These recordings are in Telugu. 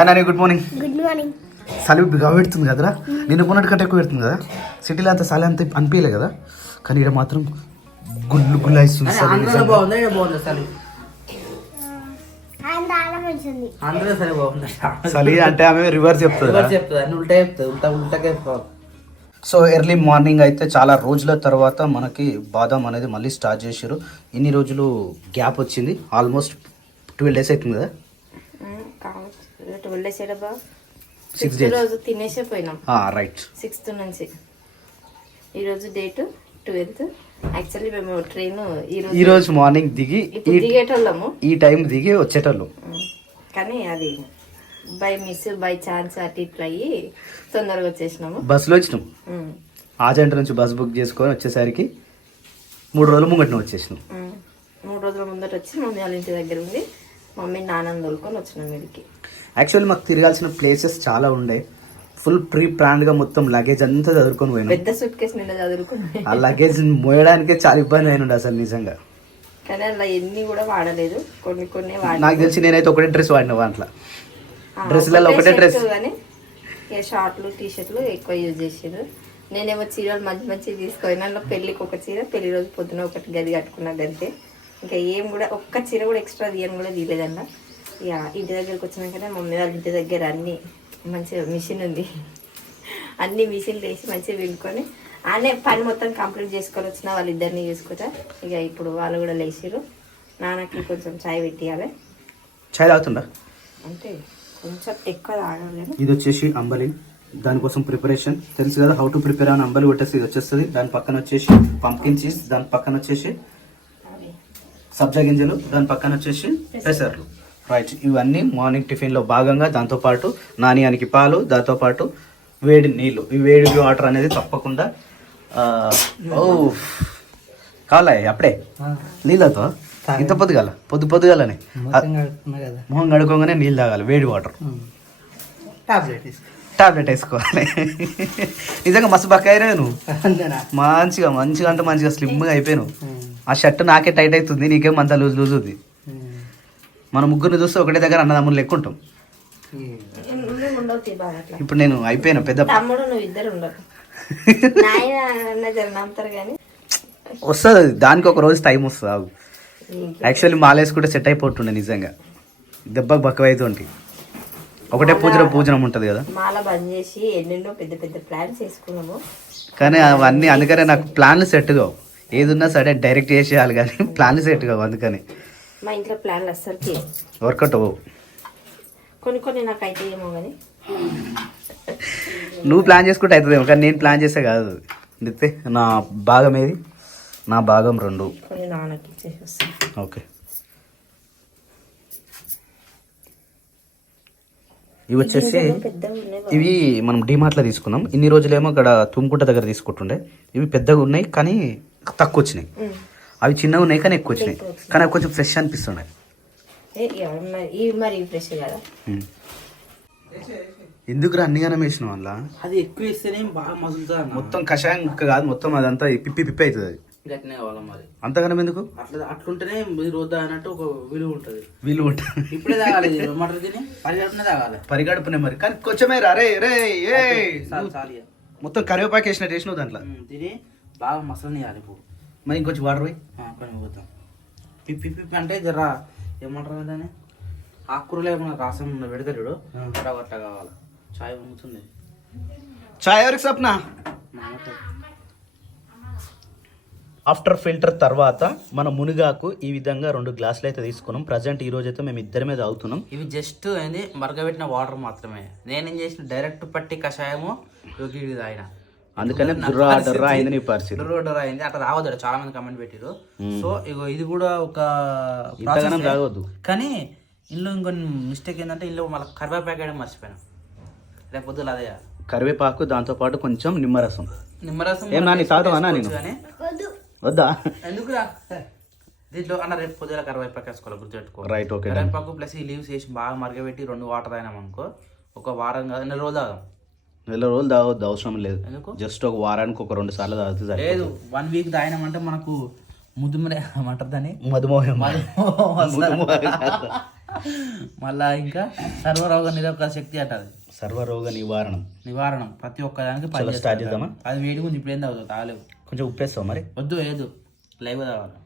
ఆయన గుడ్ మార్నింగ్. Good morning. చలి బిగా పెడుతుంది కదరా, నిన్న కొన్నట్టు కంటే ఎక్కువ పెడుతుంది కదా. సిటీలో అంత చలి అంత అనిపించలే కదా, కానీ ఇక్కడ మాత్రం గుళ్ళు గుళ్ళు ఇస్తుంది చలి అంటే ఆమె రివర్స్ చెప్తుంది. సో ఎర్లీ మార్నింగ్ అయితే చాలా రోజుల తర్వాత మనకి బాదం అనేది మళ్ళీ స్టార్ట్ చేసారు. ఇన్ని రోజులు గ్యాప్ వచ్చింది, ఆల్మోస్ట్ 12 days అవుతుంది కదా. 12 days 6 days రోజు తినేసే పోయినాం. రైట్. 6th నుంచి ఈరోజు డేట్ 12th. యాక్చువల్లీ మేము ట్రైన్ ఈ రోజు మార్నింగ్ దిగి దిగేటోళ్ళము, ఈ టైం దిగి వచ్చేటోళ్ళం. కానీ అది బై మిస్ బై ఛాన్స్ అటు ఇట్లా అయ్యి తొందరగా వచ్చేసినాము. బస్సులో వచ్చినాం, ఆజెంట్ నుంచి బస్ బుక్ చేసుకొని వచ్చేసరికి 3 రోజులు ముంగట్న వచ్చేసినాం. 3 రోజుల ముందట వచ్చి మమ్మీ వాళ్ళ ఇంటి దగ్గర ఉంది. మమ్మీ నాన్నని తోలుకొని వచ్చినాం వీడికి. యాక్చువల్లీ మాకు తిరగాల్సిన ప్లేసెస్ చాలా ఉండే, ఫుల్ ప్రీ ప్లాన్ గా మొత్తం లగేజ్ అంతా చదువుకొని పోయినాం. పెద్ద సూట్ కేసు నిండా చదువుకుని ఆ లగేజ్ మోయడానికే చాలా ఇబ్బంది అయినండి అసలు నిజంగా. కానీ అలా ఎన్ని కూడా వాడలేదు, కొన్ని కొన్ని వాడి. నాకు తెలిసి నేనైతే ఒకటే డ్రెస్ వాడిన దాంట్లో, డ్రెస్లలో ఒకటే డ్రెస్. కానీ ఇక షార్ట్లు టీషర్ట్లు ఎక్కువ యూజ్ చేసారు. నేనేమో చీరలు మంచి మంచి తీసుకుపోయినా, పెళ్లికి ఒక చీర, పెళ్లి రోజు పొద్దున ఒకటి గది కట్టుకున్నా గంతే. ఇంకా ఏం కూడా ఒక్క చీర కూడా ఎక్స్ట్రా తీయని కూడా తీయలేదన్న. ఇక ఇంటి దగ్గరికి వచ్చినాకనే మమ్మీ వాళ్ళ ఇంటి దగ్గర అన్ని మంచిగా మిషన్ ఉంది, అన్ని మిషన్లు వేసి మంచిగా వినుకొని ఆనే పని మొత్తం కంప్లీట్ చేసుకొని వచ్చిన వాళ్ళిద్దరిని చూసుకుంటా. ఇక ఇప్పుడు వాళ్ళు కూడా లేచిరు. నాన్నకి కొంచెం చాయ్ పెట్టియాలి. చాయ్ తాగుతుందా అంటే కొంచెం ఎక్కువ తాగాలి. ఇది వచ్చేసి అంబలి, దానికోసం ప్రిపరేషన్ తెలుసు కదా, హౌ టు ప్రిపేర్ అని. అంబలి కొట్టేసి ఇది వచ్చేస్తుంది. దాని పక్కన వచ్చేసి పంప్కిన్ చీజ్, దాని పక్కన వచ్చేసి సబ్జా గింజలు, దాని పక్కన వచ్చేసి పెసర్లు. రైట్, ఇవన్నీ మార్నింగ్ టిఫిన్లో భాగంగా. దాంతోపాటు నాణ్యానికి పాలు, దాంతోపాటు వేడి నీళ్ళు. ఈ వేడి వాటర్ అనేది తప్పకుండా కావాలా అప్పుడే నీళ్ళతో ఇంత పొద్దుగాలనే మొహం కడుకోగానే నీళ్ళు తాగాలి, వేడి వాటర్. టాబ్లెట్ వేసుకోవాలి. నిజంగా మస్తు బక్కాయినా నువ్వు, మంచిగా అంటే మంచిగా స్లిమ్గా అయిపోయాను. ఆ షర్ట్ నాకే టైట్ అవుతుంది, నీకేం అంత లూజ్ ఉంది. మన ముగ్గురిని చూస్తే ఒకటే దగ్గర అన్నదమ్ములు లెక్క ఉంటాం. ఇప్పుడు నేను అయిపోయాను పెద్ద. వస్తుంది దానికి ఒక రోజు టైం వస్తుంది. యాక్చువల్లీ మాలేసుకుంటే సెట్ అయిపోతుండే నిజంగా, దెబ్బకు బక్క అవుతుంది. ఒకటే పూజనం ఉంటుంది కదా, మాల బంద్ చేసి ఎన్నెన్నో పెద్ద పెద్ద ప్లాన్స్ వేసుకున్నాము. కానీ అవన్నీ అందుకనే నాకు ప్లాన్లు సెట్ కావు. ఏదున్నా సరే డైరెక్ట్ చేసేయాలి, కానీ ప్లాన్లు సెట్ కావు. అందుకని మా ఇంట్లో ప్లాన్లు అస్సలు వర్కౌట్ అవ్వవు. కొన్ని నాకైతే ఏమో కానీ నువ్వు ప్లాన్ చేసుకుంటే అవుతుందేమో, కానీ నేను ప్లాన్ చేస్తే కాదు. అంతే. నా భాగం ఏది? నా భాగం 2. కొన్ని నాన్నకి ఇచ్చేసి. ఓకే, ఇవి వచ్చేసి ఇవి మనం డిమార్ట్లో తీసుకున్నాం. ఇన్ని రోజులేమో అక్కడ తుమ్ముకుంట దగ్గర తీసుకుంటుండే. ఇవి పెద్దగా ఉన్నాయి కానీ తక్కువ వచ్చినాయి. అవి చిన్నగా ఉన్నాయి కానీ ఎక్కువ వచ్చినాయి. కానీ అవి కొంచెం ఫ్రెష్ అనిపిస్తున్నాయి. ఎందుకు అన్నిగానే వేసినావు అలా? అది ఎక్కువ వేస్తేనే బాగా మసులుతా. మొత్తం కషాయం కాదు, మొత్తం అదంతా పిప్పి అవుతుంది. అది గట్టినే కావాలి మరి. అంతగానం ఎందుకు? అట్లుంటేనే రోజు అన్నట్టు ఒక విలువ ఉంటుంది. ఇప్పుడే తాగాలి, మటర్ తిని పరిగడుపునే తాగాలి. పరిగడుపునే మరి, కానీ కొంచెమే రే మొత్తం కరివేపాకు వేసినట్టు వేసినావు దాంట్లో. తిని బాగా మసలని వేయాలి. ఇప్పుడు మరి ఇంకొంచెం వాటర్ పోయి కొని పోతాం. పిప్పి అంటే జరా ఏమంటారు దాన్ని, ఆకుకూరలో ఏమన్నా రాసం పెడతాడు అట్లా కావాలి. చాయ్ వంగుతుంది. చాయ్ ఎవరికి సప్న? ఆఫ్టర్ ఫిల్టర్ తర్వాత మన మునిగాకు ఈ విధంగా 2 గ్లాసులు అయితే తీసుకున్నాం. ప్రజెంట్ ఈ రోజు అయితే మేము ఇద్దరమే తాగుతున్నాం. ఇవి జస్ట్ ఏంది మరగబెట్టిన వాటర్ మాత్రమే. నేనేం చేసిన డైరెక్ట్ పట్టి కషాయము తాగిన, అందుకనే దుర్రా అయింది నీ పరిస్థితి. అయింది. అట్లా తాగొద్దు, చాలా మంది కమెంట్ పెట్టారు. సో ఇగో ఇది కూడా ఒక తాగొద్దు. కానీ ఇంట్లో ఇంకొన్ని మిస్టేక్ ఏంటంటే ఇంట్లో మళ్ళీ కరివేపాకు వేయడం మర్చిపోయాను. లేకపోతే అదే కరివేపాకు, దాంతో పాటు కొంచెం నిమ్మరసం ఏం నాని తాగుతావా? నేను వద్దా? ఎందుకు దీంట్లో అన్న రేపు పొద్దున కరివేపాకు వేసుకోవాలి, గుర్తుపెట్టుకో. Right, okay. కరివేపాకు ప్లస్ ఈ లీవ్స్ వేసి బాగా మరగబెట్టి 2 వాటర్ తాగినాం అనుకో, ఒక వారం కాదు 4 రోజులు తాగాం. 4 రోజులు తాగొద్దు, అవసరం లేదు. జస్ట్ ఒక వారానికి ఒక 2 సార్లు తాగుతుంది. లేదు, 1 వీక్ తాగినామంటే మనకు ముద్దుమరే ఏమంటారు దాన్ని, మధుమోహం. మళ్ళా ఇంకా సర్వరోగ నిరోధక శక్తి అంటది. సర్వరోగ నివారణం ప్రతి ఒక్కదానికి చలో స్టార్ట్ చేద్దామా? అది వేడి గురించి ఇప్పుడు ఏం తాగుతావు? తాగలేవు. కొంచెం ఉప్పేస్తావు మరి. వద్దు ఏదు లైవ్ తాగాలి.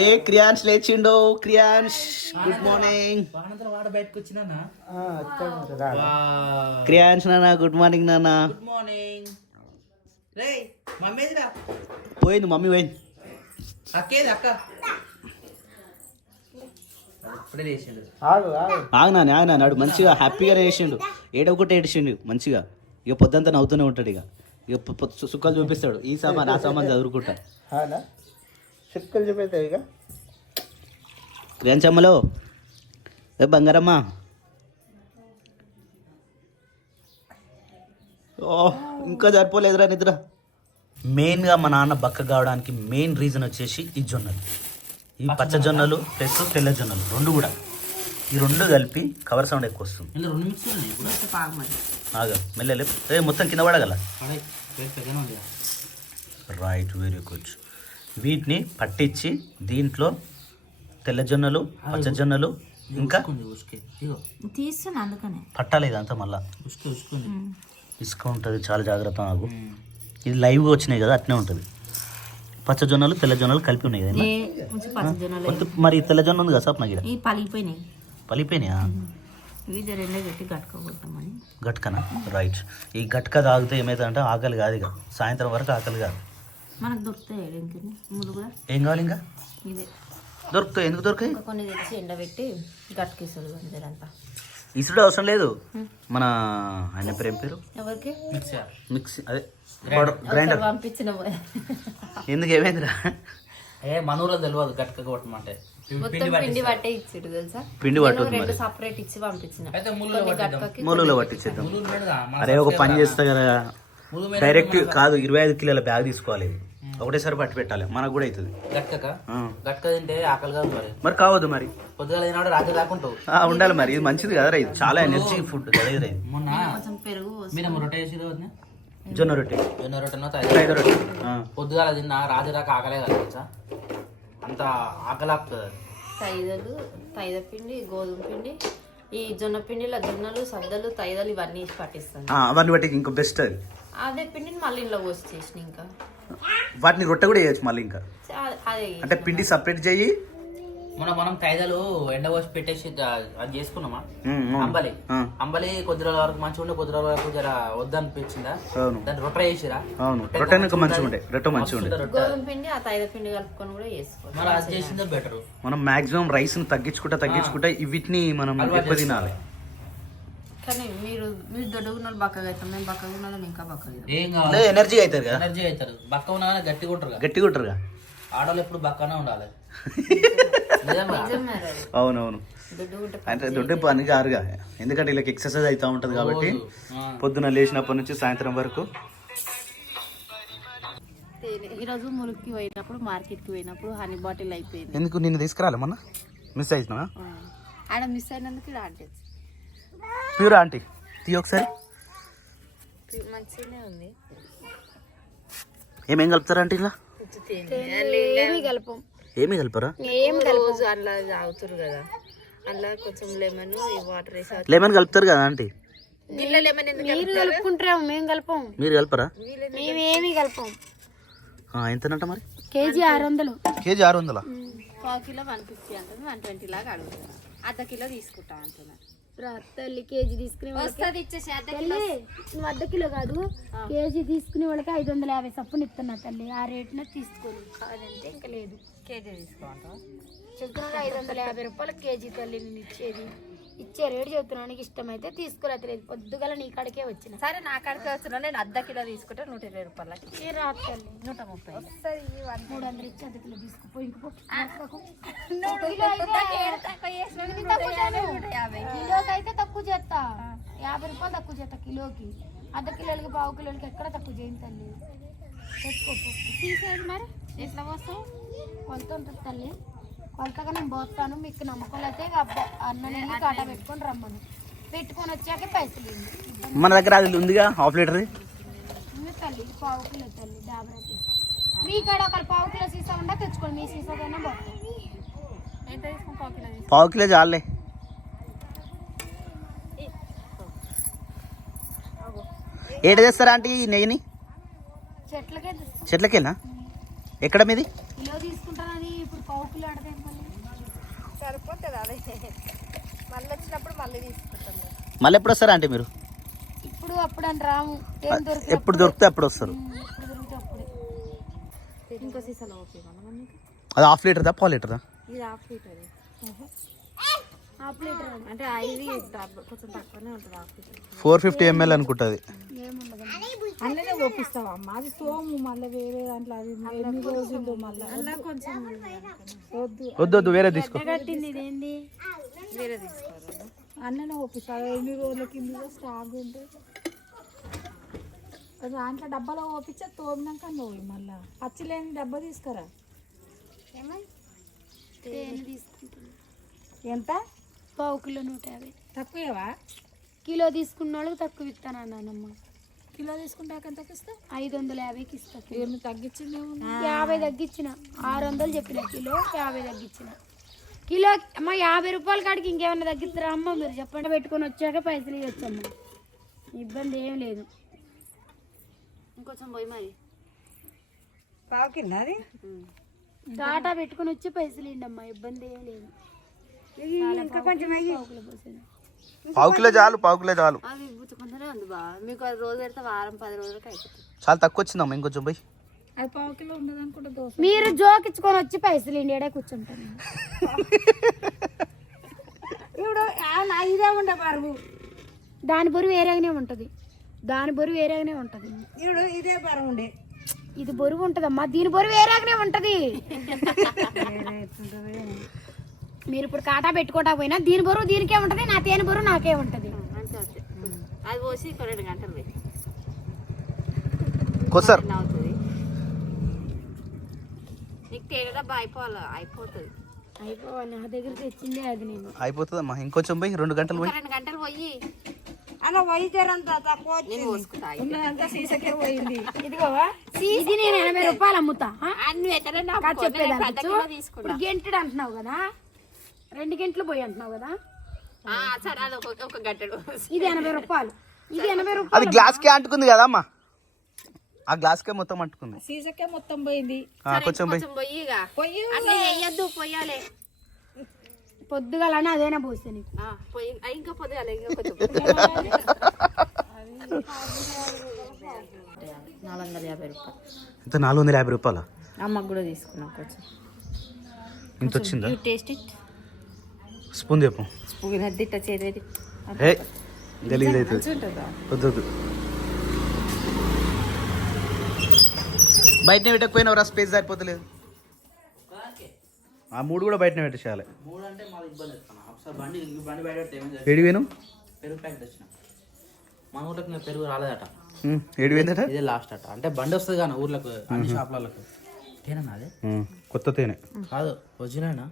ఏ క్రియాన్స్ లేచిండు. Kriyans good morning. వాడ బయటకు వచ్చినా క్రియాన్స్ నాన్న గుడ్ మార్నింగ్ నాన్న. Good morning. రే మమ్మీ ఏదిరా? పోయింది మమ్మీ పోయింది. అక్కేది అక్క ఇప్పుడే లేచిండు. ఆగినా నాడు మంచిగా హ్యాపీగా వేసిండు. ఏడొకటి ఏడిచిండు మంచిగా. ఇక పొద్దంతా నవ్వుతూనే ఉంటాడు. ఇక సుక్కలు చూపిస్తాడు. ఈ సామాన్ ఆ సామాన్ చదువుకుంటా చుక్కలు చూపిస్తావు ఇక. గ్రాంచమ్మలో ఏ బంగారమ్మ. ఓ ఇంకా సరిపోలేదురా నిద్ర. మెయిన్గా మా నాన్న బక్క కావడానికి మెయిన్ రీజన్ వచ్చేసి ఈ జొన్నలు. ఈ పచ్చ జొన్నలు ప్లస్ తెల్ల జొన్నలు రెండు కూడా. ఈ రెండు కలిపి కవర్ సౌండ్ ఎక్కువ వస్తుంది. ఇలా రెండు మిక్స్ ఉన్నాయి ఇప్పుడు. ఆగా మెల్లలే మొత్తం కింద పడగల. పెద్దగానే ఉంది. Right very good. వీటిని పట్టించి దీంట్లో తెల్ల జొన్నలు పచ్చ జొన్నలు ఇంకా తీస్తున్నా అందుకనే పట్టాలి ఇదంతా మళ్ళా ఉసుకుంది. ఇసుక ఉంటుంది. చాలా జాగ్రత్త నాకు. ఇది లైవ్గా వచ్చినాయి కదా అట్నే ఉంటుంది. పచ్చ జొన్నలు తెల్ల జొన్నలు కలిపి ఉన్నాయి కదా. మరి తెల్ల జొన్న ఉంది కదా సార్ నాకు పలిపోయినాయా? గట్కనా? రైట్. ఈ గట్క తాగితే ఏమవుతుందంటే ఆకలి కాదు. ఇక సాయంత్రం వరకు ఆకలి కాదు. మనకు దొరుకుతాయి ఏం కావాలి ఇంకా? దొరుకుతాయి. ఎందుకు దొరుకుతాయి? కొన్ని తెచ్చి ఎండబెట్టి గట్కేసారు అంతా. ఇసుడు అవసరం లేదు. మన ఆయన పేరు ఏం పేరు? ఎవరికి? మిక్సీ అదే గ్రైండర్ పంపించిన ఎందుకు ఏమైందిరా? మనూలో తెలియదు గట్క కొట్టమంటే పిండి పట్టే ఇచ్చాడు తెలుసా. పిండి పట్టు సపరేట్ ఇచ్చి పంపించిన. మూలలో పట్టించేద్దాం. అరే ఒక పని చేస్తా కదా, డైరెక్ట్ కాదు 25 కిలోల బ్యాగ్ తీసుకోవాలి. ఒకటేసారి పట్టి పెట్టాలి. మనకు కూడా అవుతుంది. గట్క తింటే ఆకలి కాదు మరి కావద్దు. మరి పొద్దుగా తినాడు రాత్రి దాకుంటావు ఉండాలి. మరి ఇది మంచిది కదా. ఇది చాలా ఎనర్జీ ఫుడ్ కదా. ఇది మొన్న మీరు రొట్టె చేసేది జొన్న రొట్టె రొట్టె పొద్దుగాల తిన్నా రాత్రి దాకా ఆకలే కదా. అంత ఆకలి ఆపుతుంది. తైద పిండి గోధుమ పిండి ఈ జొన్న పిండిలో జొన్నలు సద్దలు తైదలు ఇవన్నీ పట్టిస్తాను. అవన్నీ బట్టి ఇంకా బెస్ట్. అది అదే పిండిని మళ్ళీ ఇంట్లో పోసి చేసిన ఇంకా వాటిని రొట్టె కూడా చేయొచ్చు మళ్ళీ. ఇంకా అంటే పిండి సపరేట్ చేయి. మనం తైదలు ఎండ పోసి పెట్టేసి అది చేసుకున్నామా అంబలి కొద్ది రోజుల వరకు మంచిగా ఉండే, కొద్ది రోజుల వరకు జర వద్దనిపించిందా దాన్ని రొట్టె చేసిరా. రొట్టె మంచిగా ఉండే. రొట్టె మంచిగా ఉండే. గోధుమ పిండి ఆ తైద పిండి కలుపుకొని కూడా చేసుకోవాలి. మరి అది చేసిందే బెటర్. మనం మాక్సిమం రైస్ ని తగ్గించుకుంటా వీటిని మనం ఎక్కువ తినాలి. కానీ మీరు దొడ్డుకున్న బక్కగా అవుతాం. మేము బక్కగా ఉన్నది ఇంకా బక్కగా. ఏం కావాలి? ఎనర్జీ అవుతారు కదా. ఎనర్జీ అవుతారు. బక్క ఉన్నా గట్టిగా ఉంటారుగా. ఆడవాళ్ళు ఎప్పుడు బక్కనే ఉండాలి. అవునవును. అంటే దొడ్డు పని కారుగా. ఎందుకంటే వీళ్ళకి ఎక్సర్సైజ్ అవుతా ఉంటది కాబట్టి పొద్దున లేచినప్పటి నుంచి సాయంత్రం వరకు. ఈరోజు ములుగుకి పోయినప్పుడు మార్కెట్కి పోయినప్పుడు హనీ బాటిల్ అయిపోయింది. ఎందుకు నిన్ను తీసుకురాలి? మొన్న మిస్ అయినా ఆడ మిస్ అయినందుకు ఆంటీ ప్యూర్ ఆంటీ తీ ఒకసారి. మంచిగానే ఉంది. ఏమేం కలుపుతారా ఆంటీ? ఇలా ఏమి కలపరా? రోజు అలా తాగుతారు కదా, అలా కొంచెం లెమన్ వాటర్ వేసి లెమన్ కలుపుతారు కదా ఆంటీ. మీరు కలుపుకుంటాం, మేము కలపం. మీరు కలపరా? మేమేమి కలపం. ఎంతనంట మరి? కేజీ 600. కేజీ 600? పావు కిలో 150 అంటుంది. 120 లాగా అడుగుతున్నా. అర్ధ కిలో తీసుకుంటా అంటున్నా. తల్లి కేజీ తీసుకునే నువ్వు అర్ధ కిలో కాదు కేజీ తీసుకునే వాళ్ళకి 550 చప్పున ఇస్తున్నా తల్లి. ఆ రేటున తీసుకోను. అదంటే ఇంకా లేదు. కేజీ తీసుకోమంటావా? చెప్తున్నా 550 రూపాయలు కేజీ తల్లి. నేను ఇచ్చే రేటు చెప్తున్నా. నీకు ఇష్టమైతే తీసుకోలేదు. పొద్దుగల నీ కాడికే వచ్చిన. సరే నా కాడికే వచ్చినా. నేను అర్ధ కిలో తీసుకుంటే 120 రూపాయలకి. రాదు తల్లి 130 వస్తుంది. 300 ఇచ్చి అర్ధ కిలో తీసుకుపో. కిలోకి అయితే తక్కువ చేస్తా. 50 రూపాయలు తక్కువ చేస్తా కిలోకి. అర్ధ కిలోలకి పావు కిలోలకి ఎక్కడ తక్కువ చేయను తల్లి. తెచ్చుకోపో. తీసేది మరి ఎట్లా పోస్తావు? కొలత ఉంటుంది తల్లి. కొలతగా నేను పోతాను. మీకు నమ్మకం అయితే అన్నని కాటా పెట్టుకొని రమ్మను. పెట్టుకొని వచ్చాక పైసలు మన దగ్గర అది ఉందిగా హాఫ్ లీటర్ తల్లి. పావు కిలో తల్లి డాబరా సీసా. మీ కాడ ఒక పావు కిలో సీసా ఉండా తెచ్చుకోండి. మీ సీసాకైనా పోతాం. ఎంత తీసుకుని పావు కిలో? పావు కిలో చాలే. ఏడ తెస్తారా అంటే ఈ నెయ్యిని చెట్లకెళ్ళా ఎక్కడ మీది సరిపోతుంది అదే మళ్ళీ వచ్చినప్పుడు మళ్ళీ తీసుకుంటాం. మళ్ళీ ఎప్పుడు వస్తారా అంటే మీరు? ఇప్పుడు అప్పుడు అని రాము, ఎప్పుడు దొరికితే అప్పుడు వస్తారు. ఇంకో సీసాలో ఓకే అది హాఫ్ లీటర్దా పావు లీటర్దా? ఇది హాఫ్ లీటర్ అంటే 5 కొంచెం తక్కువనే ఉంటుంది హాఫ్ లీటర్. 450 ml అనుకుంటుంది. అన్ననే ఓపిస్తావా అమ్మ? అది సోము మళ్ళీ వేరే దాంట్లో అది ఎన్ని రోజులు మళ్ళీ కొంచెం వద్దు వేరే తీసుకో. కట్టింది ఇదేంది వేరే తీసుకోవాలి. అన్ననే ఓపిస్తావా? ఎన్ని రోజుల కింద స్టాక్ ఉంటే దాంట్లో డబ్బాలో ఓపించా తోమినాక నువ్వు మళ్ళీ పచ్చి లేని డబ్బా తీసుకురా. ఎంత? పావు కిలో 150. తక్కువవా? కిలో తీసుకున్న వాళ్ళకి తక్కువ ఇస్తాను నాన్నమ్మ. కిలో తీసుకుంటాక ఎంతకి ఇస్తా? 550కి ఇస్తా. ఏమి తగ్గించిందేమో. 50 తగ్గించిన, 600 చెప్పిన కిలో 50 తగ్గించిన. కిలో అమ్మ 50 రూపాయల కాడికి ఇంకేమన్నా తగ్గిస్తారా అమ్మ? మీరు చెప్పండి. పెట్టుకొని వచ్చాక పైసలు ఇవ్వచ్చమ్మ, ఇబ్బంది ఏం లేదు. ఇంకొంచెం పోయి మరి పావు కింద అది టాటా పెట్టుకొని వచ్చి పైసలు ఇవ్వండమ్మా, ఇబ్బంది ఏం లేదు. ఇంకా కొంచెం అయ్యి పావు కిలో చాలు, పావు కిలో చాలు. అది పుచ్చుకుంటూనే ఉంది బా. మీకు అది రోజు పెడితే వారం 10 రోజులకి అయిపోతుంది. చాలా తక్కువ వచ్చిందమ్మా, ఇంకొంచెం పోయి. అది పావు కిలో ఉండదు అనుకుంటా దోశ. మీరు జోకిచ్చుకొని వచ్చి పైసలు ఇండియాడే కూర్చుంటాను. ఇప్పుడు ఇదే ఉండే బరువు, దాని బరువు వేరేగానే ఉంటుంది, దాని బరువు వేరేగానే ఉంటుంది. ఇప్పుడు ఇదే బరువు ఉండే, ఇది బరువు ఉంటుందమ్మా, దీని బరువు వేరేగానే ఉంటుంది. మీరు ఇప్పుడు కాటా పెట్టుకోవటా పోయినా దీని బరువు దీనికే ఉంటుంది, నా తేనె బరువు నాకే ఉంటుంది. అది పోసి 2 గంటలు పోయి కొసర్ అవుతుంది. నీకు తేనె డబ్బా అయిపోతుంది. అయిపోవాలి, నా దగ్గర తెచ్చిందే అది. నేను అయిపోతుందమ్మా, ఇంకొంచెం పోయి 2 గంటలు పోయి. 2 గంటలు పోయి అలా వైద్యరంతా తక్కువ నేను పోసుకుంటా. ఉన్నదంతా సీసకే పోయింది. ఇదిగోవా, ఇది నేను 80 రూపాయలు అమ్ముతా. అన్ని ఎక్కడైనా ఇప్పుడు గంటెడు అంటున్నావు కదా, 2 గంటలు పోయి అంటున్నావు కదా. సరే అది ఒక గంటడు. ఇది 80 రూపాయలు, ఇది 80 అది రూపాయలు. గ్లాస్కే అంటుకుంది కదా అమ్మా, ఆ గ్లాస్కే మొత్తం అంటుకుంది. సీసకే మొత్తం పోయింది. కొంచెం పోయి. పోయి ఇక పోయి అట్లా వేయద్దు, పోయాలి. పొద్దుగాలనే అదేనా పోస్తే నీకు. పోయి ఇంకా పొద్దుగాలి, ఇంకా కొంచెం 450 రూపాయలు. ఇంత 450 రూపాయలు. అమ్మకు కూడా తీసుకున్నాం కొంచెం. ఇంత వచ్చిందా? Taste it. స్పూన్ చెప్పు. స్పూన్ అది ఇట్లా చేతి ఏ గలీజ్ అవుతుంది, వద్దు. బయటనే పెట్టకపోయినా స్పేస్ సరిపోతలేదు. ఆ 3 కూడా బయటనే పెట్టేసేయాలి. 3 అంటే మాది ఇబ్బంది అవుతున్నా. ఒకసారి బండి బయట పెడితే ఏడు వేను పెరుగు ప్యాకెట్ వచ్చిన మన ఊర్లోకి నేను పెరుగు రాలేదట. 7 వేందట. ఇదే లాస్ట్ అట. అంటే బండి వస్తుంది కానీ ఊర్లకు అన్ని షాపులకు. తేనెనా అదే? కొత్త తేనె కాదు, ఒరిజినల్నా?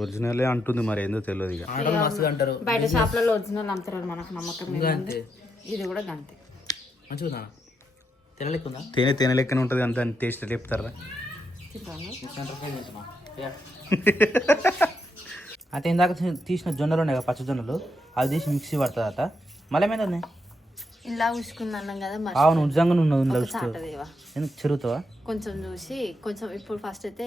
ఒరిజినలే అంటుంది, మరి ఏందో తెలియదు. ఇక ఆటలు మస్తు అంటారు. బయట షాప్లలో ఒరిజినల్ అమ్ముతారు, మనకు నమ్మకం ఇంకా అంతే. ఇది కూడా గంతే. మంచిగా ఉందా? తినలేకుందా? తేనె లెక్కనే ఉంటుంది, అంత దాని టేస్ట్ చెప్తారా? అయితే ఇందాక తీసిన జొన్నలు ఉన్నాయి కదా, పచ్చ జొన్నలు, అవి తీసి మిక్సీ పడుతుందట. మళ్ళీ ఏమైంది? ఇలా ఉసుకుందన్నాం కదా మరి. అవును, నిజంగా ఉన్నది. చాటదేవా ఎందుకు చెరుగుతావా? కొంచెం చూసి కొంచెం ఇప్పుడు ఫస్ట్ అయితే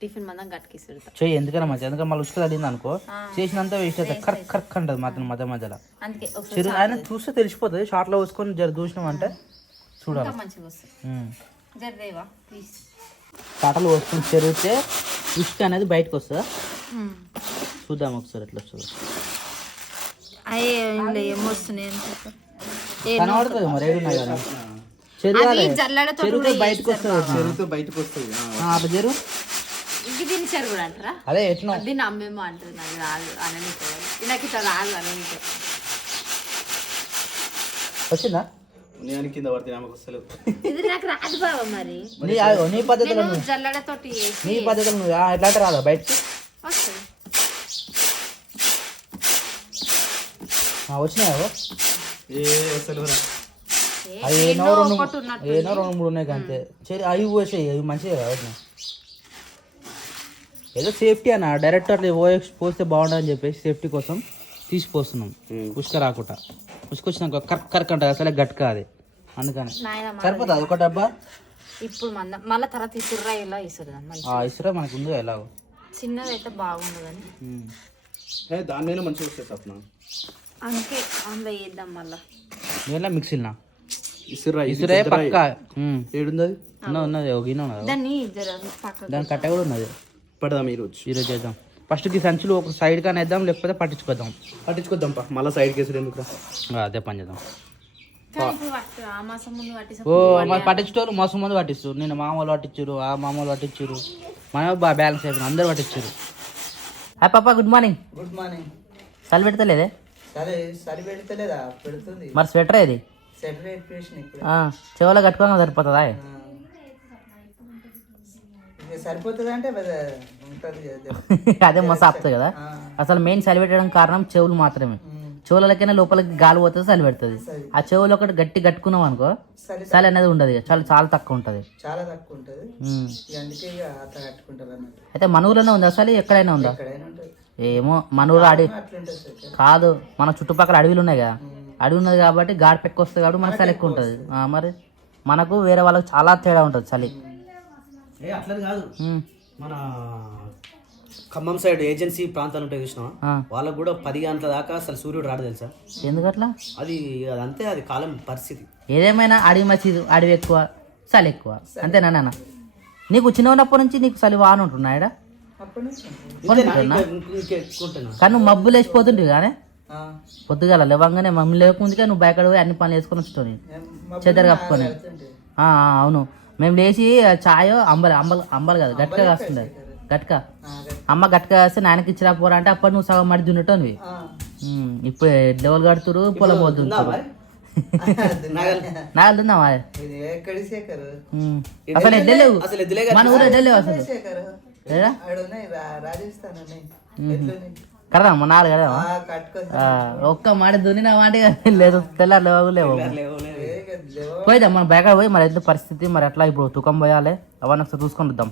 టిఫిన్ మందం గట్టికిస్తుంటా చెయ్యి, ఎందుకన్నా మంచిది. ఎందుకంటే మళ్ళీ ఉసుక తగ్గింది అనుకో, చేసినంత వేస్ట్ అవుతుంది. కరెక్ట్ కరెక్ట్ అంటది మాత్రం మధ్య మధ్యలో. అందుకే చెరువు ఆయన చూస్తే తెలిసిపోతుంది. షార్ట్లో పోసుకొని జర చూసినాం అంటే చూడాలి. మంచిగా వస్తుంది. జరదేవా ప్లీజ్. చాటలు పోసుకొని చెరిగితే ఉసుక అనేది బయటకు వస్తుందా? చూద్దాం ఒకసారి ఎట్లా వస్తుందో. ఏమొస్తున్నాయి కనబడుతుంది మరి, ఏడున్నాయి కదా. చెరుగాలి, చెరువుతో బయటకు వస్తుంది. అట్లా చెరువు ఇంక దీన్ని చెరువు కూడా అంటారా? అదే ఎట్లా దీన్ని అమ్మేమో అంటుంది. నాకు రాదు అననీకి, నాకు ఇట్లా రాదు అననీకి. వచ్చిందా? నేను కింద పడితే ఆమెకు వస్తలేదు. ఇది నాకు రాదు బాబా. మరి నీ పద్ధతిలో నేను జల్లడతోటి నీ పద్ధతిలో నువ్వు ఎట్లా అంటే రాదా బయటకి? వస్తుంది. వచ్చినాయా? వస్తలేదు. అవి ఏనో 2-3 ఉన్నాయి అంతే. సరే అవి పోసాయి, అవి మంచిగా కదా. ఏదో సేఫ్టీ అన్న, డైరెక్ట్ అట్లా పోస్తే బాగుంటుందని చెప్పేసి సేఫ్టీ కోసం తీసిపోస్తున్నాం, ఉసుక రాకుండా. ఉసుకొచ్చినాక కరెక్ట్ కరెక్ట్ అంటే అసలే గట్క అది అందుకని నాయన సరిపోతుంది ఒక డబ్బా ఇప్పుడు మళ్ళీ తర్వాత ఇసుర్రా ఇలా ఇసురు మంచి ఇసురే మనకు ఉంది ఎలాగో చిన్నది అయితే బాగుండు కానీ దాని మీద మంచిగా వస్తుంది సప్న. అందుకే అందులో వేద్దాం మళ్ళా నేను మిక్సీనా ఇసురా ఇసురే పక్క ఏడుంది అది ఉన్నది ఒక గిన్నె ఉన్నది దాన్ని జర పక్కకు దాని కట్ట కూడా ఉన్నది పడదాం ఈరోజు ఈరోజు చేద్దాం ఫస్ట్ ఈ సంచులు ఒక సైడ్ కానీ వేద్దాం లేకపోతే పట్టించుకోద్దాం పట్టించుకొద్దాం పా మళ్ళీ సైడ్ కేసుడు ఎందుకు అదే పని చేద్దాం ఆ మాసం ముందు పట్టి ఓ మరి పట్టించేటోళ్ళు మోసం మంది పట్టిస్తారు నేను మామూలు పట్టించారు ఆ మామూలు పట్టించారు మనమే బాగా బ్యాలెన్స్ అయిపోయింది అందరు పట్టించారు హాయ్ పాప గుడ్ మార్నింగ్. Good morning. చలి పెడతలేదే సరే సరి పెడతలేదా పెడుతుంది మరి స్వెటర్ ఏది సెటర్ వేసిన ఇప్పుడు చెవులో కట్టుకోగా సరిపోతుందా సరిపోతుంది అంటే ఉంటుంది అదే మస్తు ఆపుతుంది కదా అసలు మెయిన్ చలి పెట్టడం కారణం చెవులు మాత్రమే చెవులకైనా లోపలికి గాలి పోతుంది చలి పెడుతుంది ఆ చెవులు ఒకటి గట్టి కట్టుకున్నాం అనుకో చలి అనేది ఉండదు చాలా చాలా తక్కువ ఉంటుంది చాలా తక్కువ ఉంటుంది అందుకే ఇక అట్లా కట్టుకుంటారు అన్నట్టు. అయితే మన ఊర్లోనే ఉందా అసలు ఎక్కడైనా ఉందా ఎక్కడైనా ఉంటుంది ఏమో మన ఊరు అట్లుంటుంది సార్. కాదు మన చుట్టుపక్కల అడవిలు ఉన్నాయి కదా అడవి ఉన్నది కాబట్టి గాడి పెక్క వస్తుంది కాబట్టి మనకు చలి ఎక్కువ ఉంటుంది మరి మనకు వేరే వాళ్ళకి చాలా తేడా ఉంటుంది చలి అట్లా కాదు ఉమ్. మన ఖమ్మం సైడ్ ఏజెన్సీ ప్రాంతాలు ఉంటాయి చూసినా వాళ్ళకు కూడా 10 గంటల దాకా అసలు సూర్యుడు రాడు తెలుసా. ఎందుకట్లా అది అదంతే, అది కాలం పరిస్థితి. ఏదేమైనా అడవి మంచిది అడవి ఎక్కువ చలి ఎక్కువ అంతేనా నాన్న? నీకు చిన్న ఉన్నప్పటి నుంచి నీకు చలి వాన ఉంటున్నాయడా కానీ నువ్వు మబ్బులు వేసిపోతుంటివి కానీ పొద్దుగాల లేవంగానే మమ్మల్ని లేకుందిగా నువ్వు బయట పోయి అన్ని పనులు వేసుకొని వచ్చుకొని చెద్దరు కప్పుకొని. అవును మేము లేచి చాయ్ అంబలు కాదు గట్క కాస్తుండే గట్క అమ్మ గట్క కాస్తే నాయనకి ఇచ్చిరా పోరా అంటే అప్పటి నువ్వు సగం మడి దున్నటోనివి. ఇప్పుడు లెవెల్ కడుతురు పొలం పోతుంటారు నాగలు తిన్నావా? అసలు ఎడ్డే లేవు మన ఊరు ఎడ్డే లేవు అసలు కడదాం నాలుగు కడదామా ఒక్క మాట దున్నిన మాట లేదు తెల్లారు లేవు పోయిద్దాం మనం బయట పోయి మరి ఎంత పరిస్థితి మరి ఎట్లా ఇప్పుడు తూకం పోయాలి అవన్నీ ఒకసారి చూసుకొని వద్దాం.